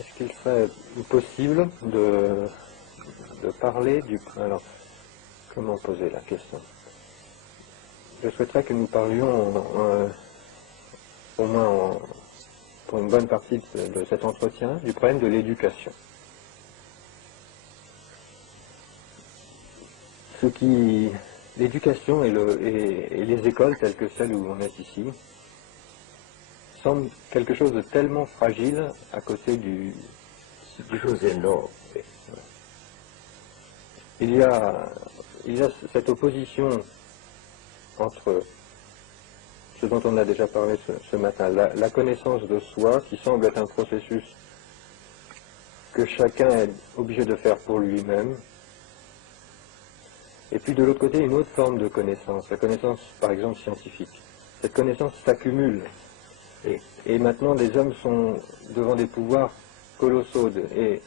est-ce qu'il serait possible de parler du... Alors, comment poser la question? Je souhaiterais que nous parlions, au moins pour une bonne partie de cet entretien, du problème de l'éducation. L'éducation et les écoles telles que celles où on est ici semblent quelque chose de tellement fragile à côté du chose énorme. Il y a cette opposition entre ce dont on a déjà parlé ce matin, la connaissance de soi, qui semble être un processus que chacun est obligé de faire pour lui-même, et puis de l'autre côté une autre forme de connaissance, la connaissance par exemple scientifique. Cette connaissance s'accumule, et maintenant les hommes sont devant des pouvoirs colossaux, et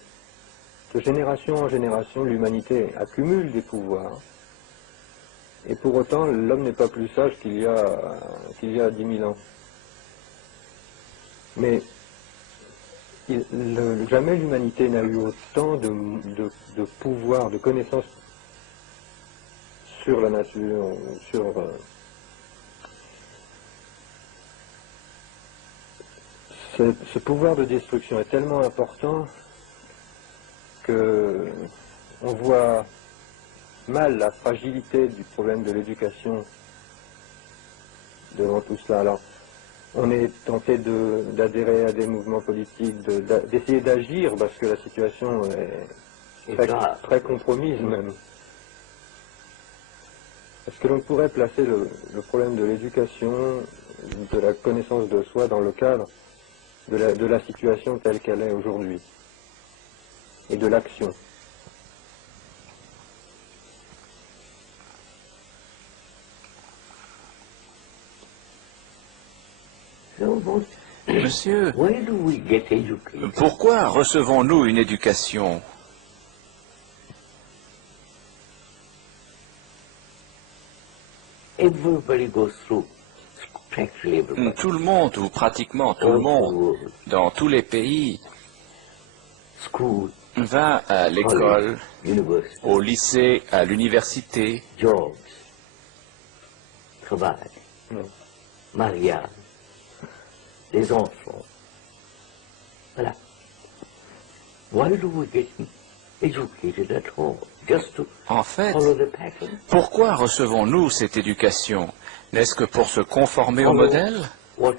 de génération en génération l'humanité accumule des pouvoirs, et pour autant l'homme n'est pas plus sage qu'il y a 10 000 ans. Mais jamais l'humanité n'a eu autant de pouvoir, de connaissances sur la nature, ce pouvoir de destruction est tellement important que on voit mal la fragilité du problème de l'éducation devant tout cela. Alors, on est tenté d'adhérer à des mouvements politiques, d'essayer d'agir parce que la situation est très compromise même. Est-ce que l'on pourrait placer le problème de l'éducation, de la connaissance de soi dans le cadre de la situation telle qu'elle est aujourd'hui et de l'action? Monsieur, pourquoi recevons-nous une éducation? Tout le monde, ou pratiquement tout le monde, dans tous les pays, va à l'école, au lycée, à l'université, mariage, les enfants. Voilà. Why do we get educated at all? Just to en fait, follow the pattern? pourquoi recevons-nous cette éducation? N'est-ce que pour se conformer au modèle? What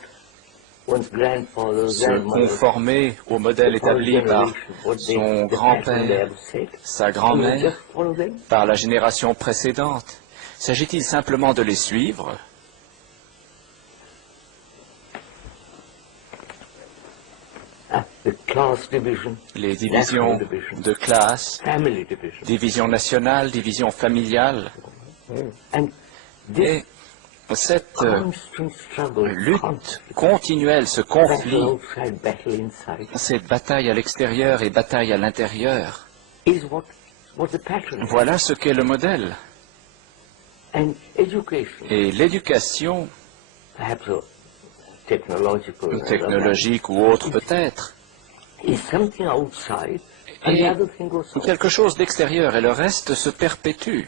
one's grandfather, Se grandmother, conformer au modèle établi par son grand-père, sa grand-mère, just follow them? par la génération précédente? S'agit-il simplement de les suivre? The class division, Les divisions national division, de classe, family division. division nationale, division familiale. And this Et cette constant struggle, lutte continuelle, ce conflit, battle outside, battle inside, cette bataille à l'extérieur et bataille à l'intérieur, is what the pattern is. voilà ce qu'est le modèle. And education, Et l'éducation, perhaps technological, technologique ou autre peut-être, is something outside, and the est other thing goes on. quelque chose d'extérieur et le reste se perpétue.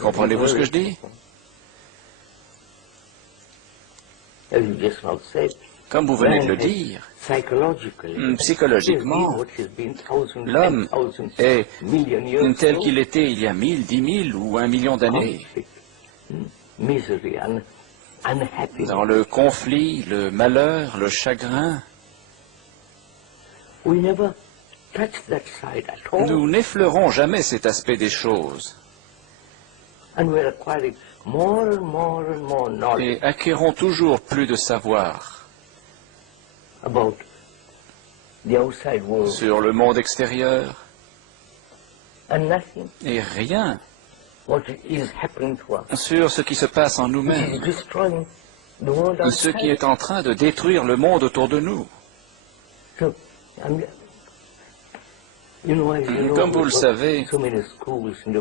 Comprenez-vous ce que je dis? As you just now said, Comme vous venez de le dire, psychologiquement, l'homme est tel qu'il était il y a 1000, 10 000 ou 1 million d'années, misery, unhappiness. dans le conflit, le malheur, le chagrin. We never touch that side at all. Nous n'effleurons jamais cet aspect des choses And we're acquiring more and more and more knowledge et acquérons toujours plus de savoir about the outside world, sur le monde extérieur and nothing et rien what is happening to us. sur ce qui se passe en It is nous-mêmes, destroying the world ce qui outside. est en train de détruire le monde autour de nous. So, you know, Comme vous le savez, so many schools in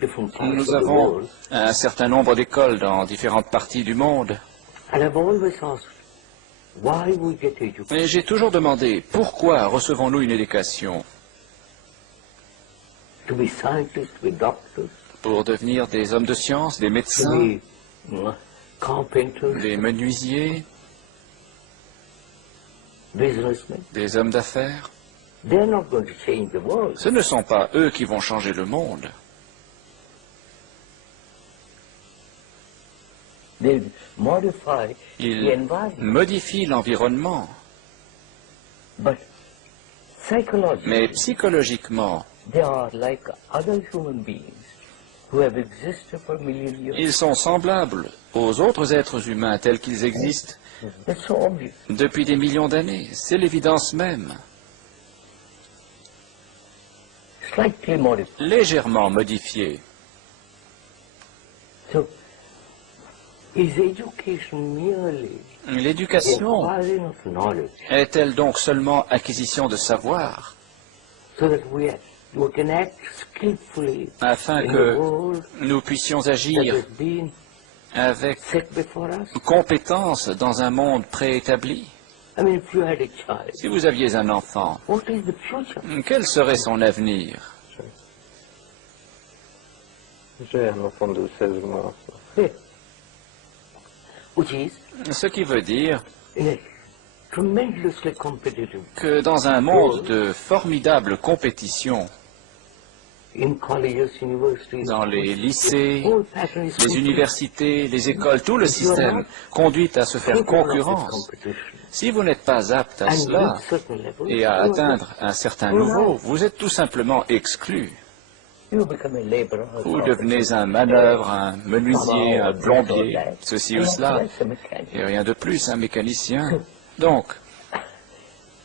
different parts nous of the avons world, un certain nombre d'écoles dans différentes parties du monde. and I've always asked, why we get education? Et j'ai toujours demandé, pourquoi recevons-nous une éducation? To be scientists, to be doctors, Pour devenir des hommes de science, des to médecins, be carpenters, des menuisiers, businessmen. des hommes d'affaires. They're not going to change the world. Ce ne sont pas eux qui vont changer le monde. They modify the Ils environment. modifient l'environnement. But psychologically, Mais psychologiquement, they are like other human beings who have existed for millions of years. ils sont semblables aux autres êtres humains tels qu'ils existent That's so obvious. depuis des millions d'années. C'est l'évidence même. Slightly modified. Légèrement modifiés. So, is education merely L'éducation acquiring of knowledge est-elle donc seulement acquisition de savoir so that we can act skillfully afin in the que world nous puissions that agir has been avec set before us? compétence dans un monde préétabli? I mean, if you had a child, Si vous aviez un enfant, what is the future? quel serait son avenir? J'ai un enfant de 16 mois. Which is Ce qui veut dire in a tremendously competitive que dans un monde de formidable compétition, in colleges, universities, dans les lycées, whole pattern is les universités, les écoles, tout le système conduit à se faire capable of this concurrence. competition. Si vous n'êtes pas apte à And cela with certain levels, et à atteindre un certain niveau, vous êtes tout simplement exclu. you become a laborer. Vous devenez un manœuvre, un menuisier, un plombier, ceci ou cela, et rien de plus, un mécanicien. Donc,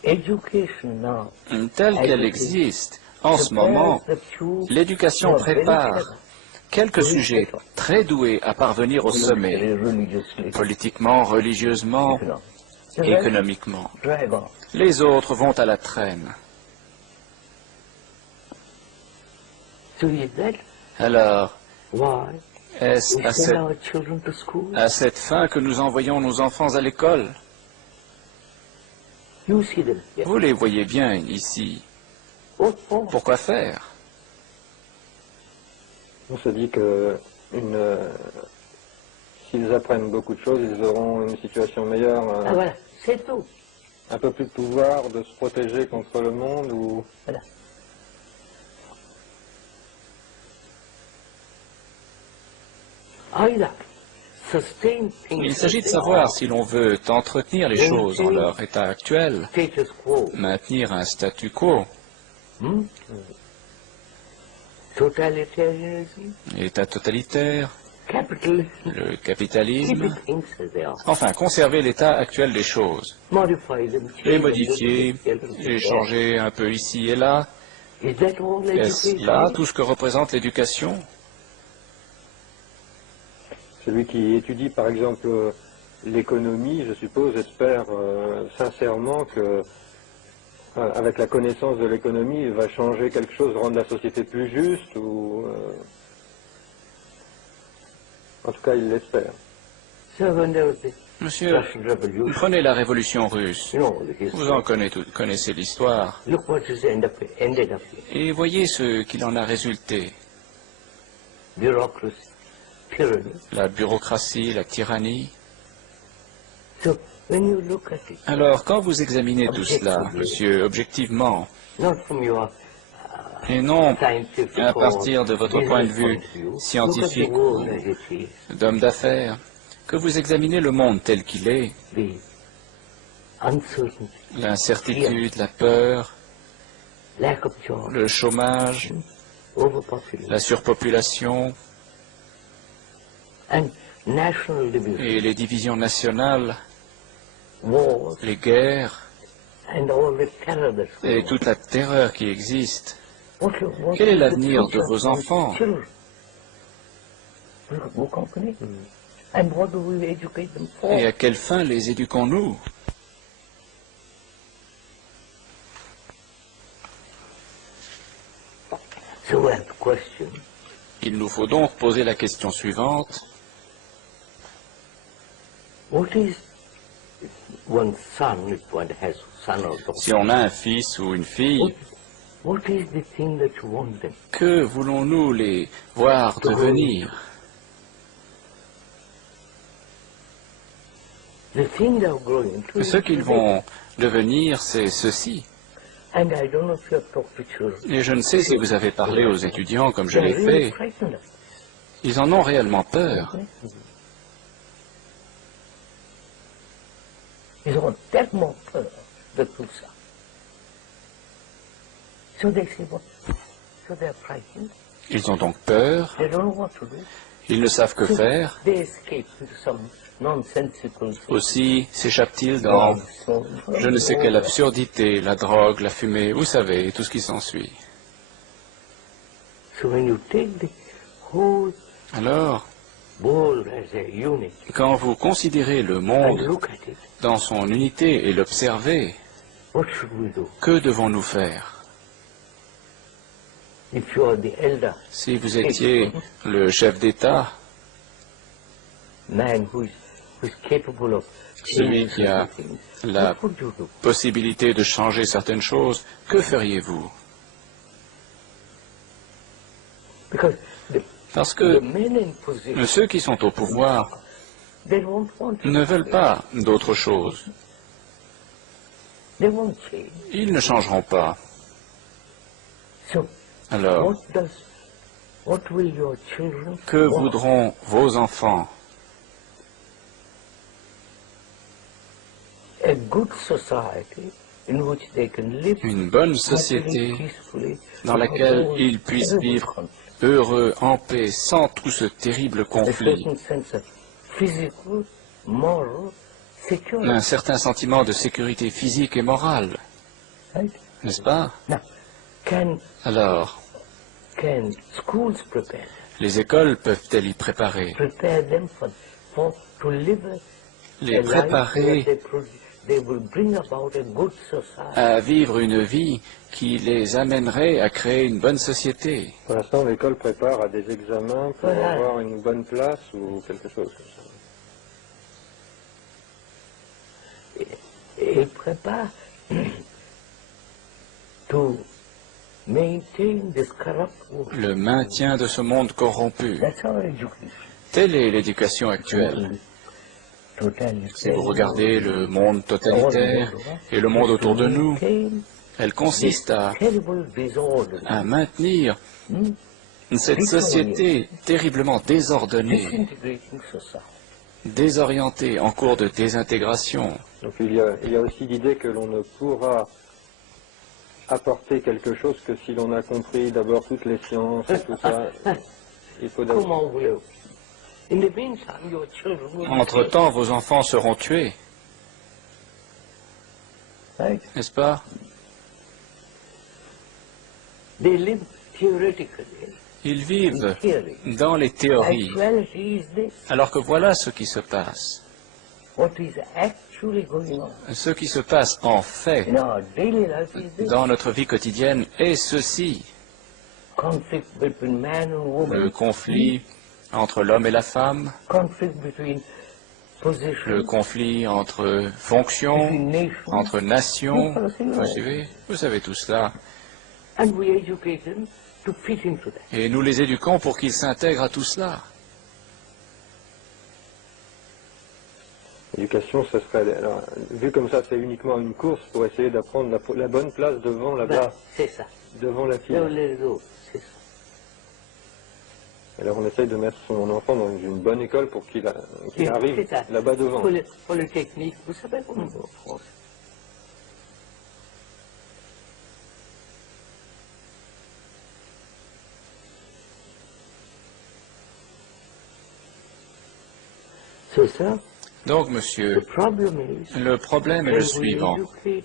Education now telle qu'elle existe, en ce moment, l'éducation prépare quelques sujets très doués à parvenir au sommet, religiously, politiquement, religieusement, économiquement. drag on. Les autres vont à la traîne. So is that Alors, why est-ce we send our children to school? à cette fin que nous envoyons nos enfants à l'école? You see them. Yeah. Vous les voyez bien ici. What for? Pourquoi faire? On se dit que s'ils apprennent beaucoup de choses, ils auront une situation meilleure, Ah, voilà, c'est tout. un peu plus de pouvoir de se protéger contre le monde ou... Voilà. Either sustain things Il s'agit de as they savoir are, si l'on veut entretenir les choses dans leur état actuel, status quo, maintenir un statu quo, totalitarianism, état totalitaire, capitalism, le keep capitalisme, it things as they are. enfin conserver l'état actuel des choses, Modify them, les change them, modifier, les changer un peu ici et là. Is that all Est-ce education? là tout ce que représente l'éducation? Celui qui étudie par exemple l'économie, je suppose, espère sincèrement que avec la connaissance de l'économie, il va changer quelque chose, rendre la société plus juste ou en tout cas il l'espère. So when there was the Monsieur, Russian Revolution, prenez la révolution russe. you know, the history. Vous en connaissez l'histoire. Look what is ended up in. Et voyez ce qu'il en a résulté. Bureaucracy, tyranny. La bureaucratie, la tyrannie. So when you look at it, Alors, quand vous examinez tout cela, monsieur, objectivement, not from your et non scientific à or partir de votre point de vue business point of view, scientifique look at the ou world as it is. d'homme d'affaires, que vous examinez le monde tel qu'il est, The uncertainty, l'incertitude, la peur, lack of job, le chômage, overpopulation, la surpopulation and national division, et les divisions nationales, wars, les guerres and all the terror that's going et on. toute la terreur qui existe. What Quel est is the l'avenir de future vos of enfants? children? Vous comprenez? And what do we educate them for? Et à quelle fin les éduquons-nous? So we have to question, Il nous faut donc poser la question suivante. what is one son, if one has son or daughter, Si on a un fils ou une fille, what is the thing that you want them? que voulons-nous les voir devenir? The thing they are growing into. Ce qu'ils vont devenir, c'est ceci. And I don't know if you have talked to children. Et je ne sais si vous avez parlé aux étudiants comme je l'ai They're really fait. frightened of this. Ils en ont réellement peur. Ils ont tellement peur de tout ça. So they say, what? So they're frightened. Ils ont donc peur. They don't know what to do. Ils ne savent que faire. They escape into some nonsensical thing. Aussi s'échappent-ils dans je ne sais quelle absurdité, la drogue, la fumée, vous savez, tout ce qui s'ensuit. So when you take the whole Alors, world as a unit quand vous considérez le and monde look at it, dans son unité et l'observez, what should we do? que devons-nous faire? If you are the elder Si vous étiez le chef d'État, man who is capable of celui changing qui a certain things, la what would you do? possibilité de changer certaines choses, que feriez-vous? Because Parce the que men in position, ceux qui sont au pouvoir they won't want to. ne veulent pas d'autre chose. They won't change. Ils ne changeront pas. So Alors, what will your children que want? voudront vos enfants? A good society in which they can live Une bonne happily, société peacefully, dans laquelle ils puissent vivre heureux, en paix, sans tout ce terrible a conflit. certain sense of physical, moral security. Un certain sentiment de sécurité physique et morale, Right? n'est-ce pas? Now, can Alors, schools prepare les écoles peuvent-elles y préparer? them to live Les a life where préparer they will bring about a good society. à vivre une vie qui les amènerait à créer une bonne société. Pour l'instant, l'école prépare à des examens pour Voilà. avoir une bonne place ou quelque chose comme ça. It prepare to maintain this corrupt world. Le maintien de ce monde corrompu. That's our education. Telle est l'éducation actuelle. Si vous regardez le monde totalitaire et le monde autour de nous, elle consiste à maintenir cette société terriblement désordonnée, désorientée, en cours de désintégration. Donc il y a aussi l'idée que l'on ne pourra apporter quelque chose que si l'on a compris d'abord toutes les sciences et tout ça. Il faut d'abord... Comment voulez-vous? In the meantime, your children will be Entre-temps, vos enfants seront tués, right? n'est-ce pas? They live theoretically. Ils vivent Theory. dans les théories, Actuality is this. alors que voilà ce qui se passe. What is actually going on Ce qui se passe en fait in our daily life is this. dans notre vie quotidienne est ceci. Conflict between man and woman. Le conflit entre l'homme et la femme, Conflict between position. le conflit entre fonctions, Between nations. entre nations, vous suivez? Vous savez tout cela. And we educate them to fit into that. Et nous les éduquons pour qu'ils s'intègrent à tout cela. L'éducation, ce serait, alors, vu comme ça, c'est uniquement une course pour essayer d'apprendre la bonne place devant là-bas, C'est ça. devant la fille. Now let it go. C'est ça. Alors on essaye de mettre son enfant dans une bonne école pour qu'il arrive C'est ça. là-bas devant. Polytechnique, vous savez comment on dit en France? C'est ça. Donc, The monsieur, problem is, le problème est when le we suivant. educate,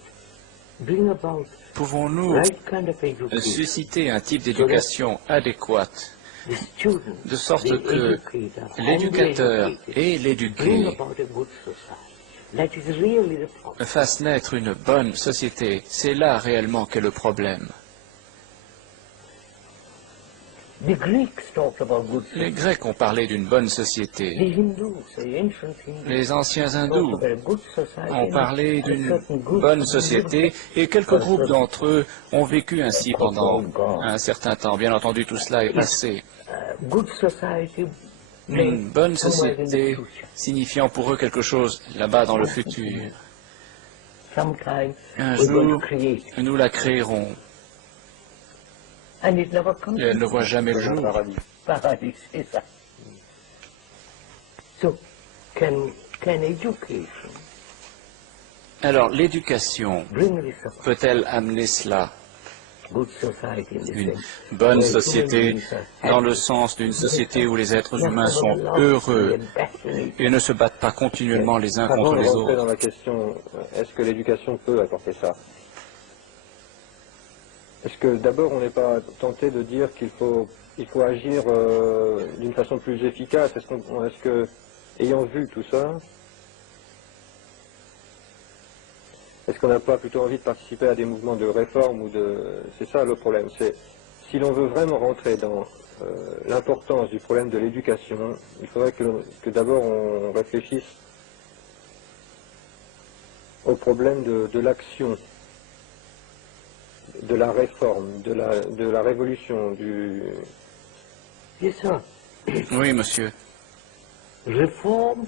bring about Pouvons-nous right kind of education, susciter un type d'éducation adéquate, the students, de sorte the que educator, and the l'éducateur educated et bring l'éduqué about a good society. That is really the problem. fassent naître une bonne société. C'est là réellement qu'est le problème. The Greeks talked about good society. Les Grecs ont parlé d'une bonne société. The Hindus, the ancient Hindus, Les anciens talked hindous about a good society. ont parlé and a d'une certain good bonne société et quelques groupes d'entre eux ont vécu ainsi pendant un certain temps. Bien entendu, tout cela est passé. Good society Une bonne somewhere in the société future. signifiant pour eux quelque chose là-bas dans le futur. Sometime Un we're going to jour, create. nous la créerons And it never comes et elle ne into voit jamais le Dans un jour. paradis. paradise, c'est ça. So, can education Alors, l'éducation bring this about? peut-elle amener cela? Good society in this Une sense. bonne Where société human beings are dans le happy. sens d'une société où les êtres Not humains about sont love heureux and passionate. et ne se battent pas continuellement les uns Avant contre de les rentrer dans autres. la question, est-ce que l'éducation peut apporter ça? Est-ce que d'abord on n'est pas tenté de dire qu'il faut agir d'une façon plus efficace? Est-ce que, ayant vu tout ça, est-ce qu'on n'a pas plutôt envie de participer à des mouvements de réforme ou de... C'est ça le problème. C'est si l'on veut vraiment rentrer dans l'importance du problème de l'éducation, il faudrait que d'abord on réfléchisse au problème de l'action, de la réforme, de la révolution, Yes, sir. Oui, monsieur. Reform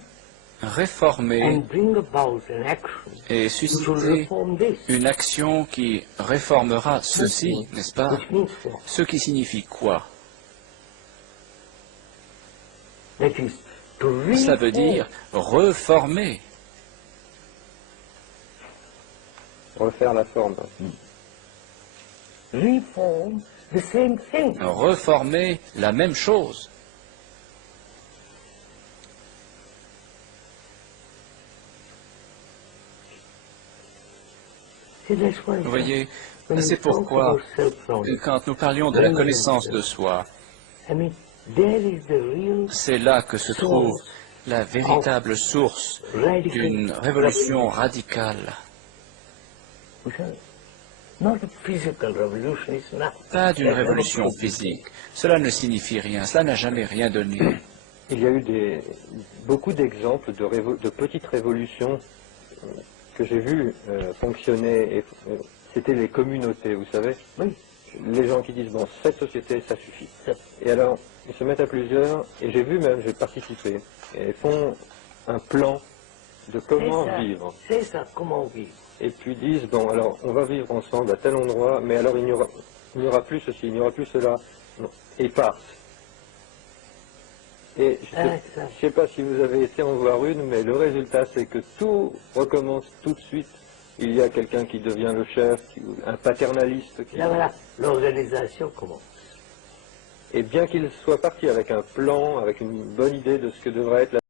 Réformer and bring about an action et to susciter reform this. une action qui réformera ceci, n'est-ce pas? Which means what? Ce qui signifie quoi? That is to Cela veut reform. dire reformer. refaire la forme. Reform the same thing. Reformer la même chose. See, that's why Vous voyez, when we c'est talk pourquoi, about self-knowledge, quand nous parlions de la connaissance de soi, I mean, there is the real c'est là que se trouve la véritable source d'une révolution radicale. not a physical revolution, it's not. Pas d'une révolution physique. Cela ne signifie rien, cela n'a jamais rien donné. Il y a eu beaucoup d'exemples de petites révolutions que j'ai vues fonctionner. Et c'était les communautés, vous savez. Oui. Les gens qui disent, bon, cette société, ça suffit. Et alors, ils se mettent à plusieurs, et j'ai participé, et font un plan de comment vivre. C'est ça, comment vivre. Et puis disent, bon, alors, on va vivre ensemble à tel endroit, mais alors il n'y aura plus ceci, il n'y aura plus cela. Non. Et partent. Et je ne sais pas si vous avez été en voir une, mais le résultat, c'est que tout recommence tout de suite. Il y a quelqu'un qui devient le chef, un paternaliste. Là, voilà, l'organisation commence. Et bien qu'il soit parti avec un plan, avec une bonne idée de ce que devrait être la